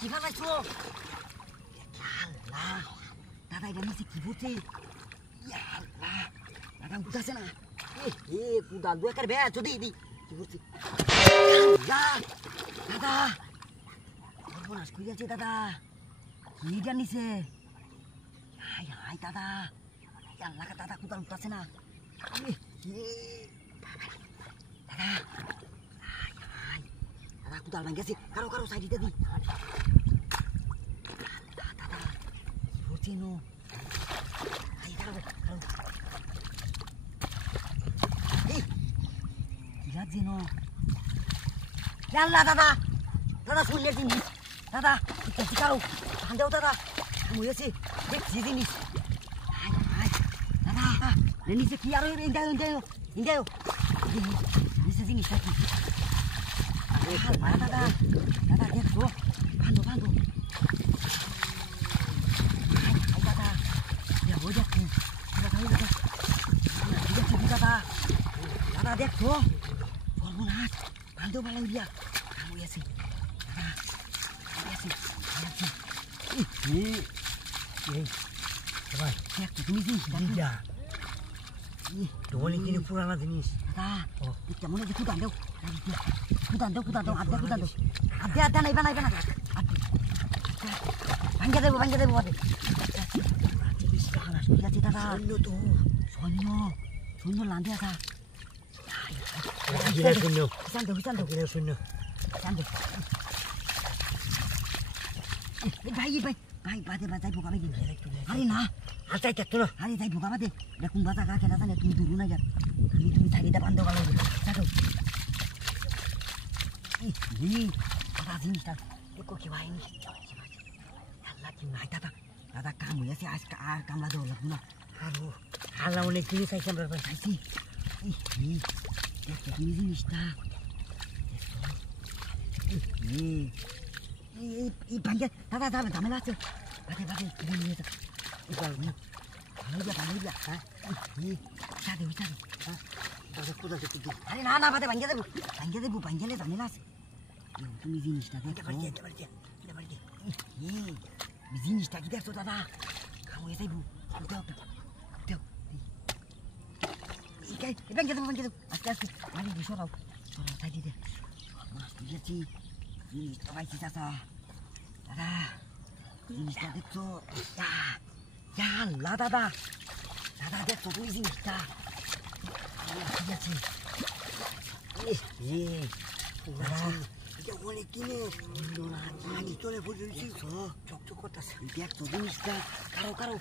কি বানাইছো আল্লাহ দাদা এটা নিচে কি বলছে আল্লাহ দাদা উঠাছে না এ কুদা দু একের ব্যাচ দি দি কি বলছে দাদা সর্বনাশ কইয়াছে দাদা কি এটা নিচে হাই হাই দাদা আল্লাহ দাদা কুদা উঠাছে না দাদা হাই হাই দাদা কুদাল ভাঙ গেছে কারো কারো সাইডে দি Cino, ay karo, lihat Cino, yalla dada, sulit ini, dada, kita karo, handau dada, kamu ya sih, dek sini nih, ay, dada, ini sekian orang indah, ini sini sakit, dada, dek tuh, bantu. দাদা দেখো সর্বনাশ বান্ধব ভালো দিয়া কামু আছে দাদা তুমি জিনিস পুরানা জিনিস দাদা কেমন হয়েছে কুদান দেও আধা নাইবা না ভাঙ্গে দেবো দাদা সৈন্য লান্দে আসা শূন্য ভাই বাদে যাই ভোগাবে দিন আরে না আরে যাই ভোগাবা দে দেখুন বাজা গা খেলা জানে তুমি দূর না যান তুমি চারিটা বান্ধব ভালো দেখো দাদা জিনিসটা দেখো কি ভাই আল্লাহ কি ভাই দাদা কাম হয়েছে আজকে আর কামলা দেওয়া লাগবে না আল্লাহ অনেক জিনিস চাইছি আমরা চাইছি কি জিনিসটা এই ভাঙ্গে দাদা ঝামেলা আছে বাদে নিয়ে যা ভালো যা হ্যাঁ সাদে দাদা কোথা থেকে আরে না বাদে ভাঙ্গে দেবো ভাঙ্গেলে ঝামেলা আছে তুমি জিনিসটা দেখো জিনিসটা কি দেখছো দাদা কাম হয়ে যাইব ভাঙ্গে দেবো আস্তে মানে সরাও সাইডে দে মাছ তুলেছি জিনিসটা পাইছি চাচা দাদা জিনিসটা দেখছো আল্লাহ দাদা দেখছো তুই জিনিসটা ঠিক আছে অনেক কিনে চলে বুঝেছি চকচক করতেছে দেখছো জিনিসটা কারো ভালো